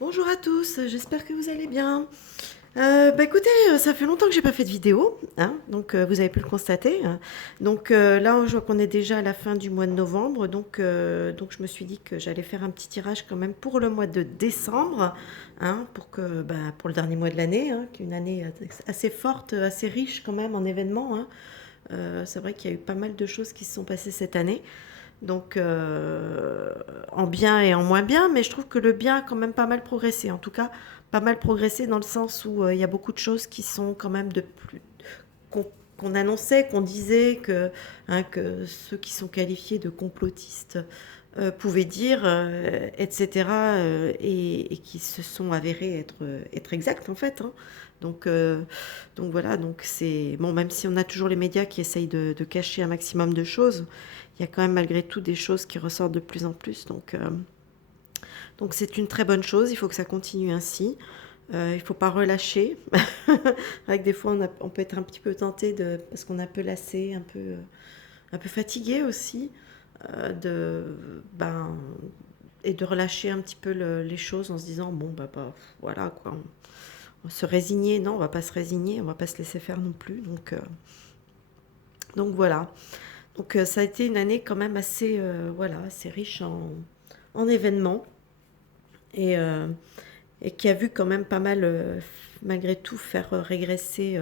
Bonjour à tous, j'espère que vous allez bien. Écoutez, ça fait longtemps que j'ai pas fait de vidéo, hein, donc vous avez pu le constater. Donc là, je vois qu'on est déjà à la fin du mois de novembre, donc je me suis dit que j'allais faire un petit tirage quand même pour le mois de décembre, hein, pour le dernier mois de l'année, hein, qui est une année assez forte, assez riche quand même en événements, hein. C'est vrai qu'il y a eu pas mal de choses qui se sont passées cette année. Donc, en bien et en moins bien, mais je trouve que le bien a quand même pas mal progressé. En tout cas, pas mal progressé dans le sens où il y a beaucoup de choses qui sont quand même de plus qu'on qu'on annonçait, qu'on disait que ceux qui sont qualifiés de complotistes pouvaient dire, etc., et qui se sont avérés être exacts en fait, hein. Donc, euh, donc voilà, donc c'est bon, même si on a toujours les médias qui essayent de cacher un maximum de choses, il y a quand même malgré tout des choses qui ressortent de plus en plus. Donc c'est une très bonne chose, il faut que ça continue ainsi. Il ne faut pas relâcher. Avec des fois, on peut être un petit peu tenté parce qu'on est un peu lassé, un peu fatigué aussi, de, ben, et de relâcher un petit peu les choses en se disant bon, voilà quoi. On va se résigner. Non, on va pas se résigner, on va pas se laisser faire non plus. Donc voilà. Donc ça a été une année quand même assez, voilà, assez riche en événements et, euh, et qui a vu quand même pas mal, malgré tout, faire régresser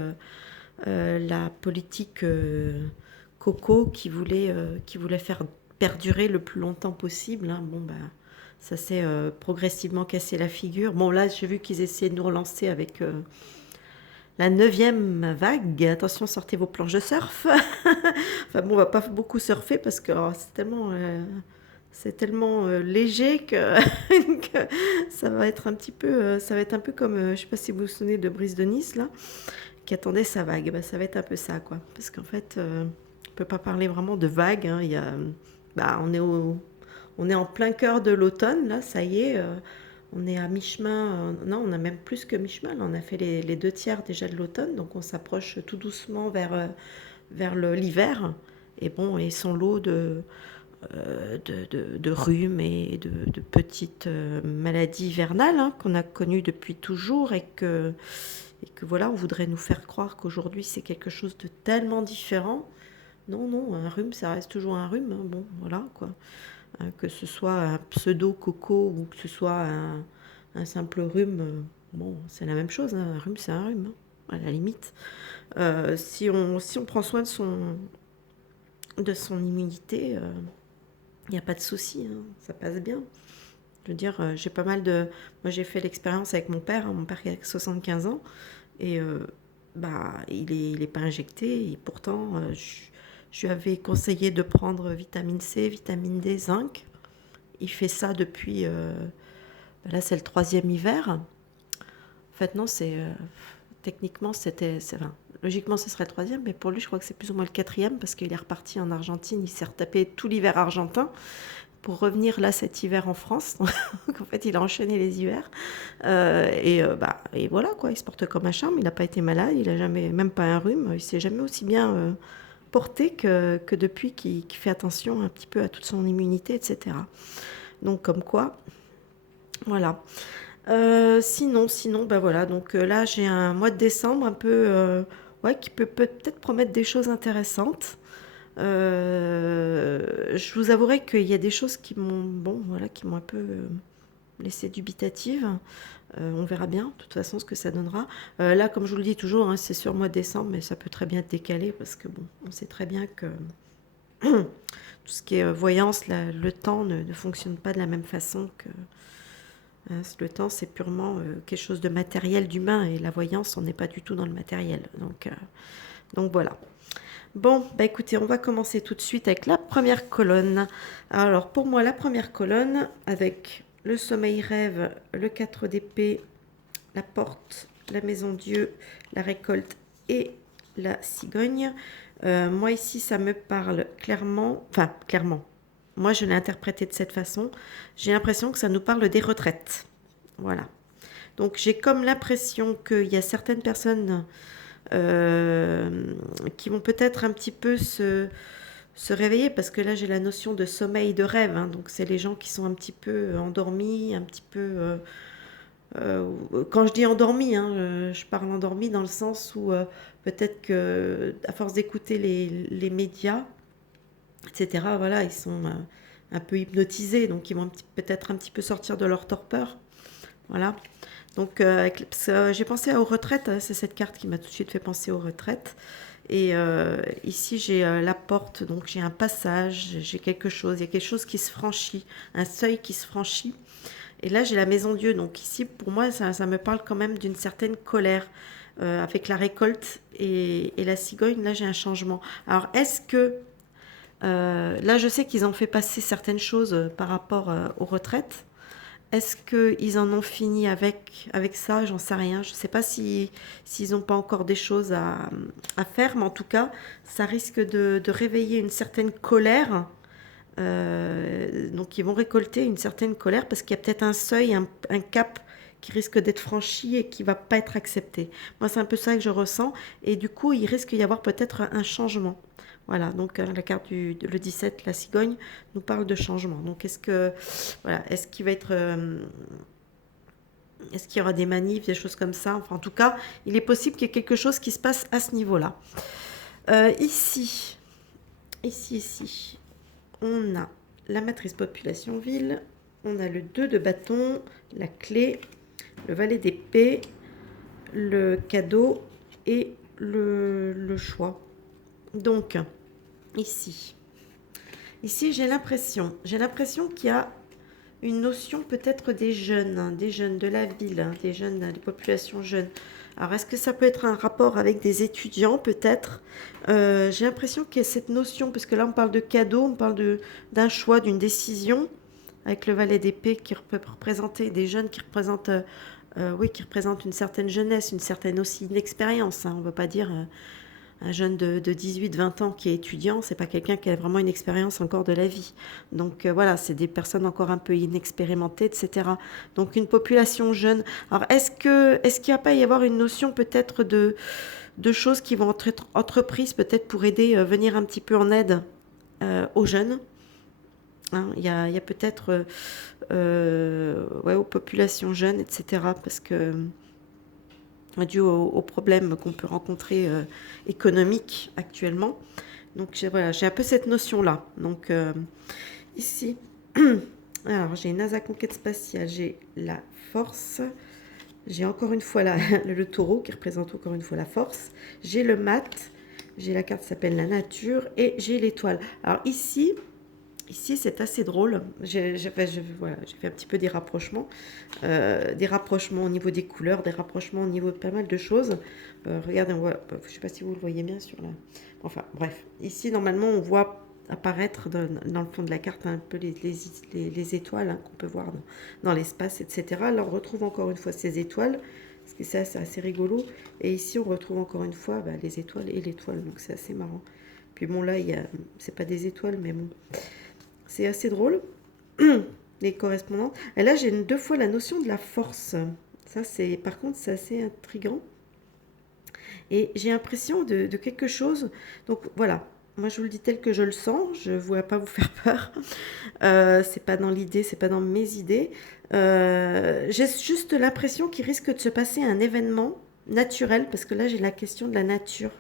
la politique Coco qui voulait faire perdurer le plus longtemps possible, hein. Bon, bah, ça s'est progressivement cassé la figure. Bon, là, j'ai vu qu'ils essayaient de nous relancer avec la neuvième vague. Attention, sortez vos planches de surf. Enfin bon, on va pas beaucoup surfer parce que c'est tellement léger que ça va être un petit peu, ça va être un peu comme, je sais pas si vous vous souvenez de Brise de Nice là, qui attendait sa vague. Bah, ça va être un peu ça quoi, parce qu'en fait, on peut pas parler vraiment de vague, hein. Bah, on est en plein cœur de l'automne là, ça y est. On est à mi-chemin, non, on a même plus que mi-chemin. Là, on a fait les deux tiers déjà de l'automne, donc on s'approche tout doucement vers l'hiver. Et bon, et son lot de rhumes et de petites maladies hivernales, hein, qu'on a connues depuis toujours et que voilà, on voudrait nous faire croire qu'aujourd'hui c'est quelque chose de tellement différent. Non, non, un rhume, ça reste toujours un rhume, hein. Bon, voilà quoi. Que ce soit un pseudo-coco ou que ce soit un simple rhume, bon, c'est la même chose, hein. Un rhume, c'est un rhume, hein, à la limite. Si on prend soin de son immunité, il n'y a pas de souci, hein, ça passe bien. Je veux dire, j'ai pas mal de. Moi, j'ai fait l'expérience avec mon père, hein, mon père qui a 75 ans, et bah, il est pas injecté, et pourtant, je lui avais conseillé de prendre vitamine C, vitamine D, zinc. Il fait ça depuis. Là, c'est le troisième hiver. En fait, non, techniquement, enfin, logiquement, ce serait le troisième, mais pour lui, je crois que c'est plus ou moins le quatrième parce qu'il est reparti en Argentine. Il s'est retapé tout l'hiver argentin pour revenir là cet hiver en France. Donc, en fait, il a enchaîné les hivers. Et voilà, quoi. Il se porte comme un charme. Il n'a pas été malade. Il n'a jamais, même pas un rhume. Il s'est jamais aussi bien porté que depuis qu'il fait attention un petit peu à toute son immunité, etc. Donc, comme quoi, voilà. Sinon, bah voilà, donc là j'ai un mois de décembre un peu, ouais, qui peut-être promettre des choses intéressantes. Je vous avouerai qu'il y a des choses qui m'ont, bon, voilà, qui m'ont un peu laissé dubitative. On verra bien, de toute façon, ce que ça donnera. Là, comme je vous le dis toujours, hein, c'est sur le mois de décembre, mais ça peut très bien être décalé parce que bon, on sait très bien que tout ce qui est voyance, le temps ne fonctionne pas de la même façon que le temps, c'est purement quelque chose de matériel, d'humain, et la voyance, on n'est pas du tout dans le matériel. Donc voilà. Bon, bah écoutez, on va commencer tout de suite avec la première colonne. Alors pour moi, la première colonne, avec le sommeil rêve, le 4 d'épée, la porte, la maison Dieu, la récolte et la cigogne. Moi ici, ça me parle clairement, enfin clairement, moi je l'ai interprété de cette façon, j'ai l'impression que ça nous parle des retraites. Voilà. Donc j'ai comme l'impression qu'il y a certaines personnes qui vont peut-être un petit peu se réveiller, parce que là j'ai la notion de sommeil de rêve, hein. Donc c'est les gens qui sont un petit peu endormis, un petit peu Quand je dis endormi, hein, je parle endormi dans le sens où peut-être que à force d'écouter les médias, etc., voilà, ils sont un peu hypnotisés, donc ils vont peut-être un petit peu sortir de leur torpeur. Voilà. Donc, j'ai pensé aux retraites, hein, c'est cette carte qui m'a tout de suite fait penser aux retraites. Et ici, j'ai la porte, donc j'ai un passage, j'ai quelque chose, il y a quelque chose qui se franchit, un seuil qui se franchit. Et là, j'ai la maison Dieu, donc ici, pour moi, ça me parle quand même d'une certaine colère. Avec la récolte et la cigogne, là, j'ai un changement. Alors, est-ce que là, je sais qu'ils ont fait passer certaines choses par rapport aux retraites. Est-ce qu'ils en ont fini avec ça? J'en sais rien. Je ne sais pas s'ils n'ont pas encore des choses à faire, mais en tout cas, ça risque de réveiller une certaine colère. Donc, ils vont récolter une certaine colère parce qu'il y a peut-être un seuil, un cap qui risque d'être franchi et qui va pas être accepté. Moi, c'est un peu ça que je ressens. Et du coup, il risque d'y avoir peut-être un changement. Voilà, donc la carte le 17, la cigogne, nous parle de changement. Donc voilà, est-ce qu'il y aura des manifs, des choses comme ça? Enfin, en tout cas, il est possible qu'il y ait quelque chose qui se passe à ce niveau-là. Ici, ici, on a la matrice population ville, on a le 2 de bâton, la clé, le valet d'épée, le cadeau et le choix. Donc, ici, j'ai l'impression qu'il y a une notion peut-être des jeunes, hein, des jeunes de la ville, hein, des jeunes, des populations jeunes. Alors, est-ce que ça peut être un rapport avec des étudiants, peut-être? J'ai l'impression qu'il y a cette notion, parce que là, on parle de cadeau, on parle d'un choix, d'une décision, avec le valet d'épée qui peut représenter des jeunes qui représentent, oui, qui représentent une certaine jeunesse, une certaine aussi inexpérience. Hein. On ne veut pas dire un jeune de 18-20 ans qui est étudiant, c'est pas quelqu'un qui a vraiment une expérience encore de la vie. Donc voilà, c'est des personnes encore un peu inexpérimentées, etc. Donc une population jeune. Alors est-ce qu'il va pas y avoir une notion peut-être de choses qui vont être entreprises peut-être pour aider, venir un petit peu en aide aux jeunes? Hein, il y a peut-être ouais, aux populations jeunes, etc. Parce que dû aux problèmes qu'on peut rencontrer économiques actuellement. Donc voilà, j'ai un peu cette notion-là. Donc ici, alors j'ai NASA conquête spatiale, j'ai la force, j'ai encore une fois le taureau qui représente encore une fois la force, j'ai le mat, j'ai la carte qui s'appelle la nature et j'ai l'étoile. Alors ici, c'est assez drôle. Voilà, j'ai fait un petit peu des rapprochements au niveau des couleurs, des rapprochements au niveau de pas mal de choses. Regardez, je ne sais pas si vous le voyez bien sur la... Enfin, bref. Ici, normalement, on voit apparaître dans le fond de la carte un peu les étoiles, hein, qu'on peut voir dans l'espace, etc. Là, on retrouve encore une fois ces étoiles, parce que c'est assez rigolo. Et ici, on retrouve encore une fois les étoiles et l'étoile, donc c'est assez marrant. Puis bon, là, c'est pas des étoiles, mais bon... C'est assez drôle, les correspondants. Et là, j'ai deux fois la notion de la force. Ça, par contre, c'est assez intriguant. Et j'ai l'impression de quelque chose. Donc voilà, moi je vous le dis tel que je le sens. Je ne veux pas vous faire peur. C'est pas dans l'idée, c'est pas dans mes idées. J'ai juste l'impression qu'il risque de se passer un événement naturel, parce que là j'ai la question de la nature.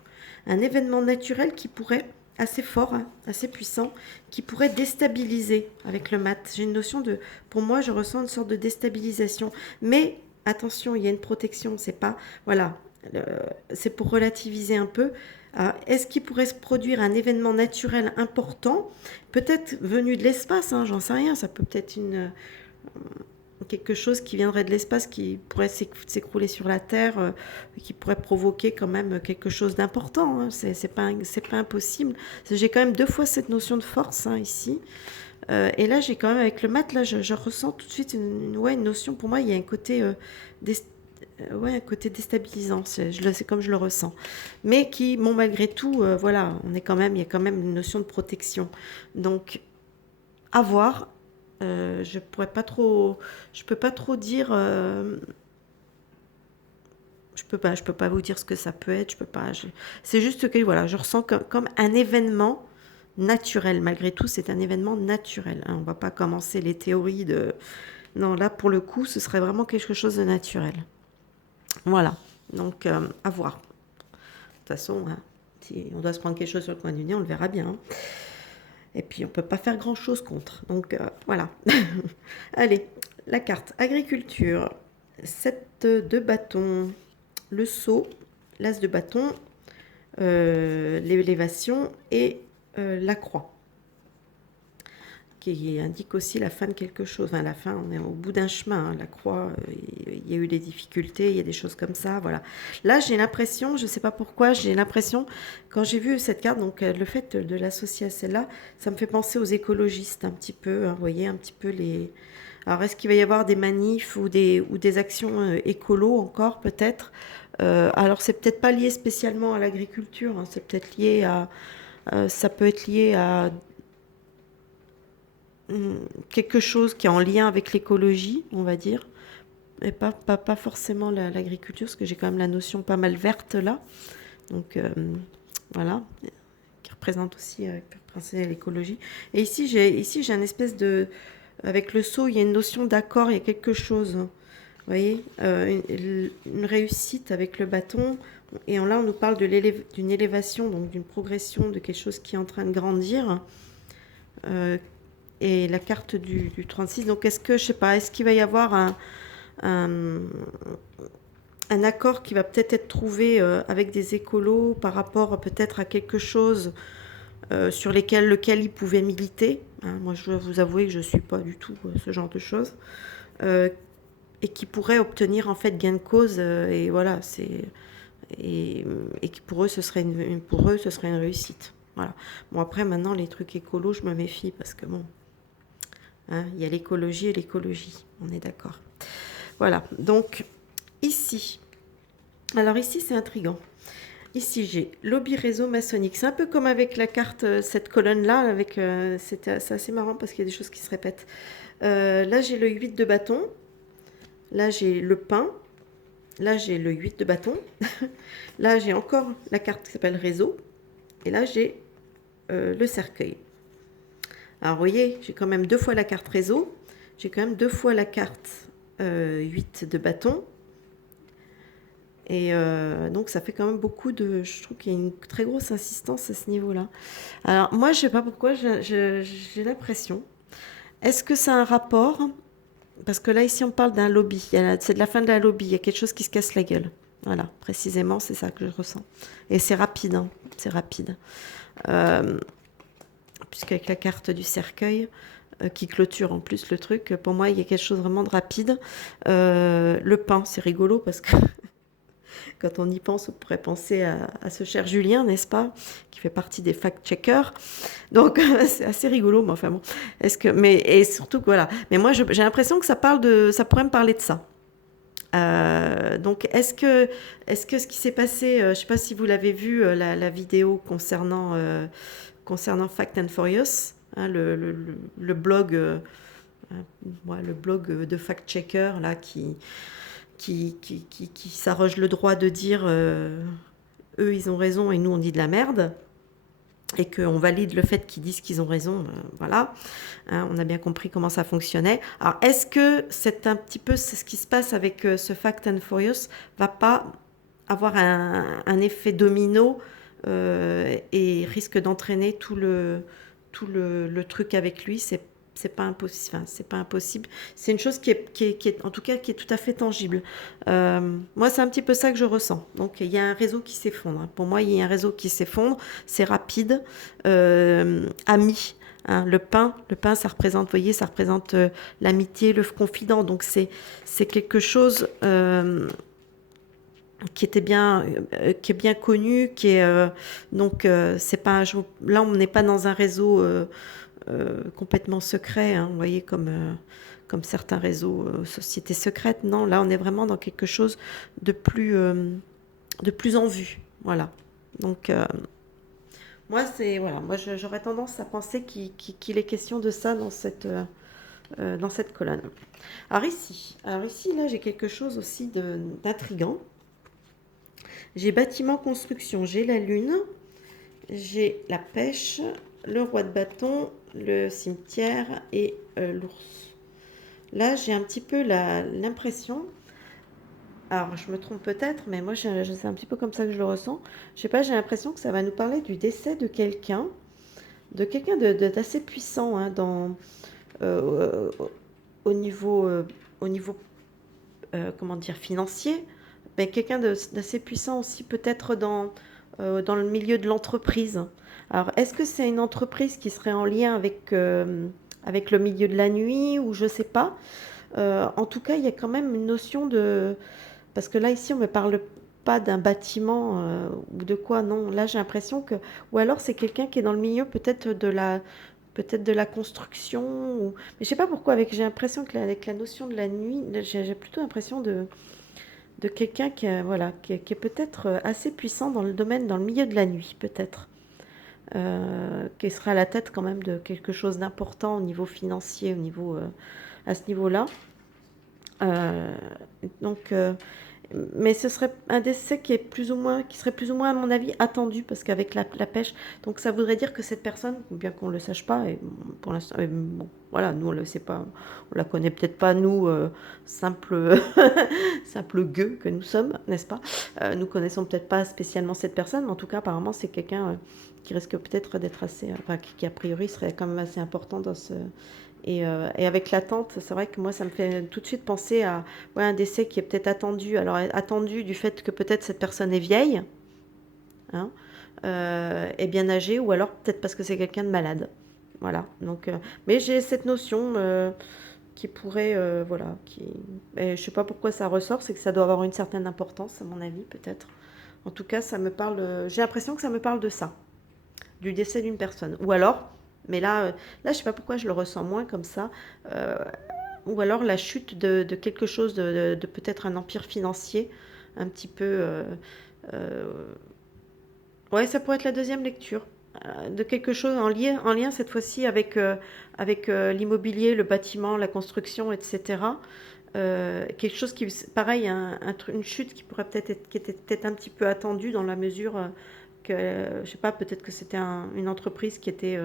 Un événement naturel qui pourrait assez fort, hein, assez puissant, qui pourrait déstabiliser avec le mat. J'ai une notion de, pour moi, je ressens une sorte de déstabilisation. Mais attention, il y a une protection. C'est pas, voilà, c'est pour relativiser un peu. Est-ce qu'il pourrait se produire un événement naturel important, peut-être venu de l'espace, hein, j'en sais rien. Ça peut peut-être quelque chose qui viendrait de l'espace qui pourrait s'écrouler sur la Terre, qui pourrait provoquer quand même quelque chose d'important. Hein. C'est pas impossible. J'ai quand même deux fois cette notion de force, hein, ici. Et là, j'ai quand même, avec le mat, là, je ressens tout de suite une notion. Pour moi, il y a un côté, un côté déstabilisant. C'est comme je le ressens. Mais qui, bon, malgré tout, voilà, il y a quand même une notion de protection. Donc, à voir. Je peux pas trop dire. Je peux pas vous dire ce que ça peut être. C'est juste que voilà, je ressens comme un événement naturel. Malgré tout, c'est un événement naturel. Hein. On va pas commencer les théories de. Non, là, pour le coup, ce serait vraiment quelque chose de naturel. Voilà. Donc, à voir. De toute façon, hein, si on doit se prendre quelque chose sur le coin du nez, on le verra bien, hein. Et puis, on peut pas faire grand-chose contre. Donc, voilà. Allez, la carte agriculture. 7 de bâton. Le seau, l'as de bâton, l'élévation et la croix, qui indique aussi la fin de quelque chose. Enfin, la fin, on est au bout d'un chemin, hein. La croix, il y a eu des difficultés, il y a des choses comme ça, voilà. Là, j'ai l'impression, je ne sais pas pourquoi, j'ai l'impression, quand j'ai vu cette carte, donc le fait de l'associer à celle-là, ça me fait penser aux écologistes un petit peu, hein, vous voyez, un petit peu les... Alors, est-ce qu'il va y avoir des manifs ou des actions écolo encore, peut-être? Alors, c'est peut-être pas lié spécialement à l'agriculture, hein, c'est peut-être lié à... ça peut être lié à quelque chose qui est en lien avec l'écologie, on va dire, et pas forcément l'agriculture, parce que j'ai quand même la notion pas mal verte là. Donc voilà, qui représente aussi l'écologie. Et ici j'ai un espèce de... Avec le seau, il y a une notion d'accord, il y a quelque chose. Vous voyez, une réussite avec le bâton. Et là, on nous parle d'une élévation, donc d'une progression de quelque chose qui est en train de grandir. Et la carte du 36. Donc, est-ce que, je sais pas, est-ce qu'il va y avoir un, un accord qui va peut-être être trouvé avec des écolos par rapport peut-être à quelque chose sur lequel ils pouvaient militer, hein. Moi, je dois vous avouer que je ne suis pas du tout ce genre de choses. Et qui pourraient obtenir en fait gain de cause. Et voilà, et qui pour eux, ce serait une réussite. Voilà. Bon, après, maintenant, les trucs écolos, je me méfie parce que bon, hein, il y a l'écologie et l'écologie, on est d'accord. Voilà, donc ici, alors ici c'est intriguant. Ici j'ai lobby réseau maçonnique. C'est un peu comme avec la carte, cette colonne-là, c'est assez marrant parce qu'il y a des choses qui se répètent. Là j'ai le 8 de bâton, là j'ai le pain, là j'ai le 8 de bâton, là j'ai encore la carte qui s'appelle réseau, et là j'ai le cercueil. Alors vous voyez, j'ai quand même 2 fois la carte réseau, j'ai quand même 2 fois la carte 8 de bâton. Et donc ça fait quand même beaucoup de... Je trouve qu'il y a une très grosse insistance à ce niveau-là. Alors moi, je sais pas pourquoi, j'ai l'impression. Est-ce que ça a un rapport? Parce que là, ici, on parle d'un lobby. C'est de la fin de la lobby. Il y a quelque chose qui se casse la gueule. Voilà, précisément, c'est ça que je ressens. Et c'est rapide, hein. C'est rapide. Puisqu'avec la carte du cercueil, qui clôture en plus le truc, pour moi, il y a quelque chose vraiment de rapide. Le pain, c'est rigolo parce que quand on y pense, on pourrait penser à ce cher Julien, n'est-ce pas, qui fait partie des fact-checkers. Donc c'est assez rigolo, mais enfin bon. Et surtout voilà. Mais moi, j'ai l'impression que ça pourrait me parler de ça. Donc est-ce que ce qui s'est passé, je ne sais pas si vous l'avez vu, la vidéo concernant Fact and Furious, hein, le blog, le blog de fact-checker là qui s'arroge le droit de dire eux ils ont raison et nous on dit de la merde, et qu'on valide le fait qu'ils disent qu'ils ont raison, voilà, hein, on a bien compris comment ça fonctionnait. Alors est-ce que c'est un petit peu ce qui se passe avec ce Fact and Furious va pas avoir un effet domino et risque d'entraîner tout le truc avec lui? C'est pas impossible. Enfin, c'est pas impossible. C'est une chose qui est, en tout cas, qui est tout à fait tangible. Moi, c'est un petit peu ça que je ressens. Donc, il y a un réseau qui s'effondre. Pour moi, il y a un réseau qui s'effondre. C'est rapide. Ami. Hein, le pain, ça représente, vous voyez, ça représente l'amitié, le confident. Donc, c'est quelque chose qui est bien connu, donc c'est pas là on n'est pas dans un réseau complètement secret, hein, vous voyez, comme certains réseaux sociétés secrètes. Non, là on est vraiment dans quelque chose de plus en vue, voilà. Donc moi j'aurais tendance à penser qu'il est question de ça dans cette colonne. Alors ici là j'ai quelque chose aussi d'intriguant. J'ai bâtiment construction, j'ai la lune, j'ai la pêche, le roi de bâton, le cimetière et l'ours. Là, j'ai un petit peu l'impression, alors je me trompe peut-être, mais moi, c'est un petit peu comme ça que je le ressens. Je sais pas, j'ai l'impression que ça va nous parler du décès de quelqu'un d'assez puissant hein, euh, au niveau, au niveau comment dire, financier, mais quelqu'un d'assez puissant aussi peut-être dans le milieu de l'entreprise. Alors, est-ce que c'est une entreprise qui serait en lien avec le milieu de la nuit ou je sais pas. En tout cas, il y a quand même une notion de... Parce que là, ici, on ne me parle pas d'un bâtiment ou de quoi, non. Là, j'ai l'impression que... Ou alors, c'est quelqu'un qui est dans le milieu peut-être de la construction. Mais je sais pas pourquoi, j'ai l'impression que avec la notion de la nuit, j'ai plutôt l'impression de quelqu'un voilà, qui est peut-être assez puissant dans le domaine, dans le milieu de la nuit, peut-être. Qui sera à la tête quand même de quelque chose d'important au niveau financier, à ce niveau-là. Euh, donc, mais ce serait un décès qui serait plus ou moins, à mon avis, attendu, parce qu'avec la pêche, donc ça voudrait dire que cette personne, bien qu'on ne le sache pas, et pour l'instant, bon, voilà, nous on le sait pas, on la connaît peut-être pas, nous, simple, simple gueux que nous sommes, n'est-ce pas? Nous connaissons peut-être pas spécialement cette personne, mais en tout cas, apparemment, c'est quelqu'un qui risque peut-être d'être assez, enfin, qui a priori serait quand même assez important dans ce, et avec l'attente, c'est vrai que moi, ça me fait tout de suite penser à ouais, un décès qui est peut-être attendu. Alors, attendu du fait que peut-être cette personne est vieille, hein, est bien âgée, ou alors peut-être parce que c'est quelqu'un de malade. Voilà. Donc, mais j'ai cette notion qui pourrait, voilà, et je sais pas pourquoi ça ressort, c'est que ça doit avoir une certaine importance, à mon avis, peut-être. En tout cas, ça me parle. J'ai l'impression que ça me parle de ça, du décès d'une personne. Ou alors, mais là, je sais pas pourquoi je le ressens moins comme ça. euh, ou alors la chute de quelque chose, de peut-être un empire financier, un petit peu. Euh, ouais, ça pourrait être la deuxième lecture. De quelque chose en lien cette fois-ci avec l'immobilier, le bâtiment, la construction, etc. Quelque chose qui, pareil, une chute qui pourrait peut-être être, qui était peut-être un petit peu attendue dans la mesure que, je sais pas, peut-être que c'était une entreprise qui était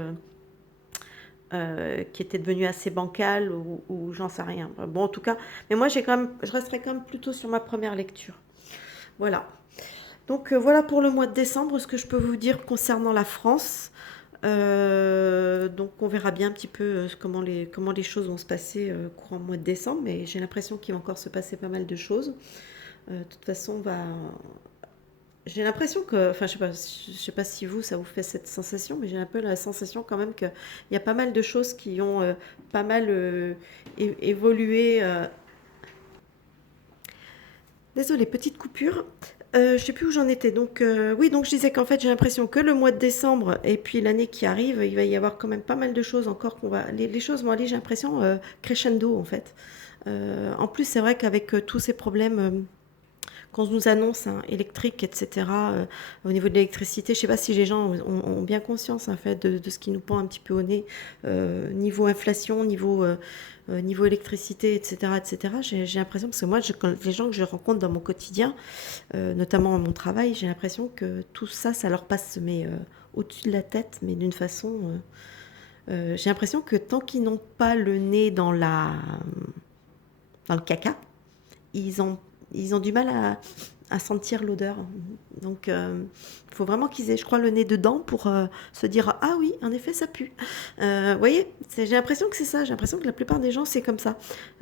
devenue assez bancale ou j'en sais rien. Bon, en tout cas, mais moi je resterai quand même plutôt sur ma première lecture. Voilà. Donc voilà pour le mois de décembre, ce que je peux vous dire concernant la France. Donc on verra bien un petit peu comment les choses vont se passer courant mois de décembre, mais j'ai l'impression qu'il va encore se passer pas mal de choses. De toute façon, j'ai l'impression que, enfin je sais pas si vous, ça vous fait cette sensation, mais j'ai un peu la sensation quand même qu'il y a pas mal de choses qui ont pas mal évolué. Désolée, petite coupure. Je sais plus où j'en étais. Donc oui, donc je disais qu'en fait j'ai l'impression que le mois de décembre et puis l'année qui arrive, il va y avoir quand même pas mal de choses encore les choses vont aller, j'ai l'impression crescendo en fait. En plus, c'est vrai qu'avec tous ces problèmes qu'on nous annonce hein, électriques, etc., au niveau de l'électricité, je ne sais pas si les gens ont bien conscience en fait, de ce qui nous pend un petit peu au nez, niveau inflation, niveau électricité, etc. etc. J'ai l'impression, parce que moi, les gens que je rencontre dans mon quotidien, notamment à mon travail, j'ai l'impression que tout ça, ça leur passe mais, au-dessus de la tête, mais d'une façon... j'ai l'impression que tant qu'ils n'ont pas le nez dans le caca, ils ont, ils ont du mal à sentir l'odeur. Donc, il faut vraiment qu'ils aient, je crois, le nez dedans pour se dire ah oui, en effet, ça pue. Vous voyez, j'ai l'impression que c'est ça. J'ai l'impression que la plupart des gens, c'est comme ça.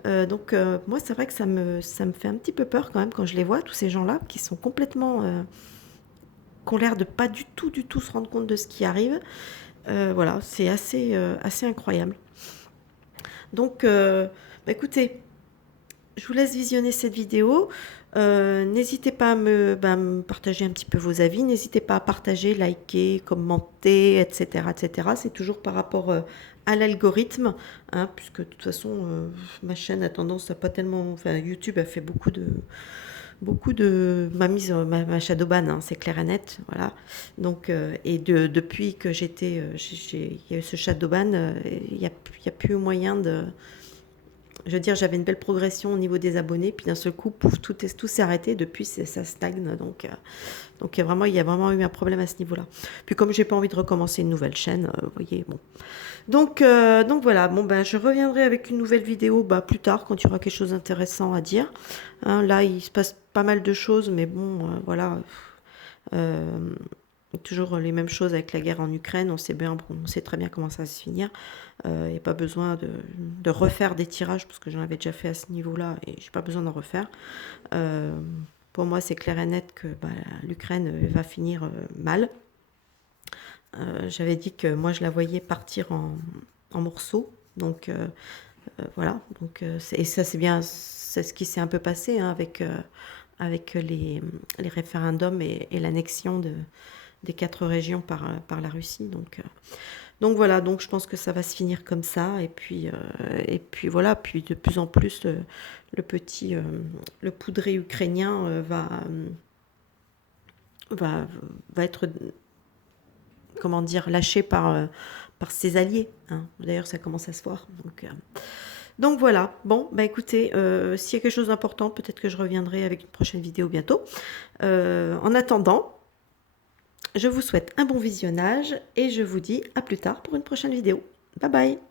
Donc, moi, c'est vrai que ça me fait un petit peu peur quand même quand je les vois, tous ces gens-là qui sont complètement, qui ont l'air de pas du tout se rendre compte de ce qui arrive. Voilà, c'est assez incroyable. Donc, bah, écoutez, je vous laisse visionner cette vidéo. N'hésitez pas me partager un petit peu vos avis. N'hésitez pas à partager, liker, commenter, etc. etc. C'est toujours par rapport à l'algorithme, hein, puisque de toute façon, ma chaîne a tendance à pas tellement... Enfin, YouTube a fait beaucoup de m'a mise ma shadowban, hein, c'est clair et net, voilà. Donc depuis que il y a eu ce shadowban, il y a plus moyen je veux dire, j'avais une belle progression au niveau des abonnés, puis d'un seul coup, pouf, tout s'est arrêté. Depuis, ça stagne. Donc vraiment, il y a vraiment eu un problème à ce niveau-là. Puis comme j'ai pas envie de recommencer une nouvelle chaîne, vous voyez, bon. Donc voilà, bon ben je reviendrai avec une nouvelle vidéo bah, plus tard quand il y aura quelque chose d'intéressant à dire. Hein, là, il se passe pas mal de choses, mais bon, voilà. Euh, Toujours les mêmes choses avec la guerre en Ukraine. On sait bien, bon, on sait très bien comment ça va se finir. Il n'y a pas besoin de refaire des tirages parce que j'en avais déjà fait à ce niveau-là et j'ai pas besoin d'en refaire. Euh, pour moi, c'est clair et net que bah, l'Ukraine va finir mal. J'avais dit que moi, je la voyais partir en morceaux. Donc voilà. Donc, et ça, c'est ce qui s'est un peu passé hein, avec les référendums et l'annexion des 4 régions par la Russie. Donc voilà, donc je pense que ça va se finir comme ça. Et puis voilà, puis de plus en plus, le poudré ukrainien va, va être, comment dire, lâché par ses alliés. Hein. D'ailleurs, ça commence à se voir. Donc voilà, bon, bah écoutez, s'il y a quelque chose d'important, peut-être que je reviendrai avec une prochaine vidéo bientôt. En attendant, je vous souhaite un bon visionnage et je vous dis à plus tard pour une prochaine vidéo. Bye bye!